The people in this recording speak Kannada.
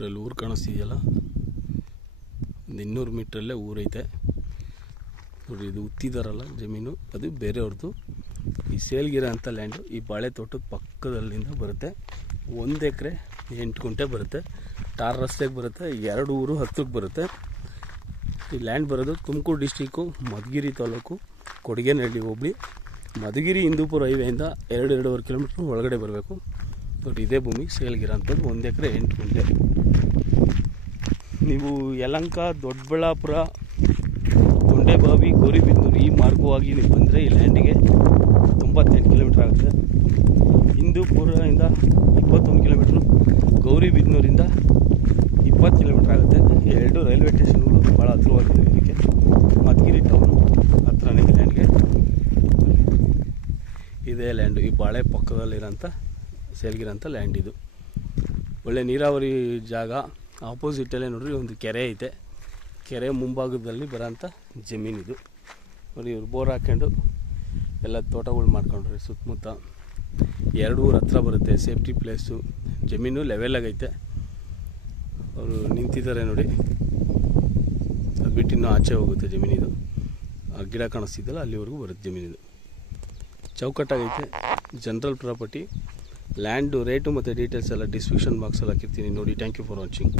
ನೋಡ್ರಿ ಊರು ಕಾಣಿಸ್ತಿದೆಯಲ್ಲ, ಒಂದು 200 ಮೀಟ್ರಲ್ಲೇ ಊರೈತೆ ನೋಡ್ರಿ. ಇದು ಉತ್ತಿದಾರಲ್ಲ ಜಮೀನು, ಅದು ಬೇರೆಯವ್ರದ್ದು. ಈ ಸೇಲ್ಗಿರ ಅಂತ ಲ್ಯಾಂಡು ಈ ಬಾಳೆ ತೋಟದ ಪಕ್ಕದಲ್ಲಿಂದ ಬರುತ್ತೆ. 1 ಎಕರೆ 8 ಗುಂಟೆ ಬರುತ್ತೆ. ಟಾರ್ ರಸ್ತೆಗೆ ಬರುತ್ತೆ. 2 ಊರು ಹತ್ತಿರಕ್ಕೆ ಬರುತ್ತೆ. ಈ ಲ್ಯಾಂಡ್ ಬರೋದು ತುಮಕೂರು ಡಿಸ್ಟಿಕ್ಕು, ಮಧುಗಿರಿ ತಾಲೂಕು, ಕೊಡಿಗೇನಹಳ್ಳಿ ಹೋಬಳಿ, ಮಧುಗಿರಿ ಹಿಂದೂಪುರ ಹೈವೆಯಿಂದ 2-2.5 ಕಿಲೋಮೀಟ್ರ್ ಒಳಗಡೆ ಬರಬೇಕು. ನೋಡಿ ಇದೇ ಭೂಮಿ ಸೇಲ್ಗಿರ ಅಂತದ್ದು, 1 ಎಕರೆ 8 ಗುಂಟೆ. ನೀವು ಯಲಹಂಕ, ದೊಡ್ಡಬಳ್ಳಾಪುರ, ತೊಂಡೆಬಾವಿ, ಗೌರಿಬಿದನೂರು ಈ ಮಾರ್ಗವಾಗಿ ನೀವು ಬಂದರೆ ಈ ಲ್ಯಾಂಡಿಗೆ 98 ಕಿಲೋಮೀಟ್ರ್ ಆಗುತ್ತೆ. ಹಿಂದೂಪುರದಿಂದ 21 ಕಿಲೋಮೀಟ್ರು, ಗೌರಿಬಿದನೂರಿಂದ 20 ಕಿಲೋಮೀಟ್ರ್ ಆಗುತ್ತೆ. 2 ರೈಲ್ವೆ ಸ್ಟೇಷನ್ಗಳು ಭಾಳ ಹತ್ತಿರವಾಗಿದೆ ಇದಕ್ಕೆ. ಮಧುಗಿರಿ ಟೌನು ಹತ್ರನೇ ಈ ಲ್ಯಾಂಡ್ಗೆ. ಇದೇ ಲ್ಯಾಂಡು, ಈ ಬಾಳೆ ಪಕ್ಕದಲ್ಲಿರೋಂಥ ಸೇಲ್ಗಿರೋಂಥ ಲ್ಯಾಂಡ್ ಇದು. ಒಳ್ಳೆ ನೀರಾವರಿ ಜಾಗ. ಆಪೋಸಿಟಲ್ಲೇ ನೋಡ್ರಿ ಒಂದು ಕೆರೆ ಐತೆ. ಕೆರೆ ಮುಂಭಾಗದಲ್ಲಿ ಬರೋಂಥ ಜಮೀನಿದು ನೋಡಿ. ಇವ್ರು ಬೋರ್ ಹಾಕ್ಕೊಂಡು ಎಲ್ಲ ತೋಟಗಳು ಮಾಡ್ಕೊಂಡ್ರಿ ಸುತ್ತಮುತ್ತ. 2 ಊರು ಹತ್ರ ಬರುತ್ತೆ. ಸೇಫ್ಟಿ ಪ್ಲೇಸು, ಜಮೀನು ಲೆವೆಲಾಗೈತೆ. ಅವರು ನಿಂತಿದ್ದಾರೆ ನೋಡಿ. ಅದು ಬಿಟ್ಟು ಇನ್ನೂ ಆಚೆ ಹೋಗುತ್ತೆ ಜಮೀನಿದು. ಆ ಗಿಡ ಕಾಣಿಸ್ತಿದ್ದಲ್ಲ ಅಲ್ಲಿವರೆಗೂ ಬರುತ್ತೆ ಜಮೀನಿದು. ಚೌಕಟ್ಟಾಗೈತೆ. General property. ಲ್ಯಾಂಡು ರೇಟು ಮತ್ತು ಡೀಟೇಲ್ಸ್ ಎಲ್ಲ ಡಿಸ್ಕ್ರಿಪ್ಷನ್ ಬಾಕ್ಸಲ್ಲಿ ಹಾಕಿರ್ತೀನಿ ನೋಡಿ. Thank you for watching.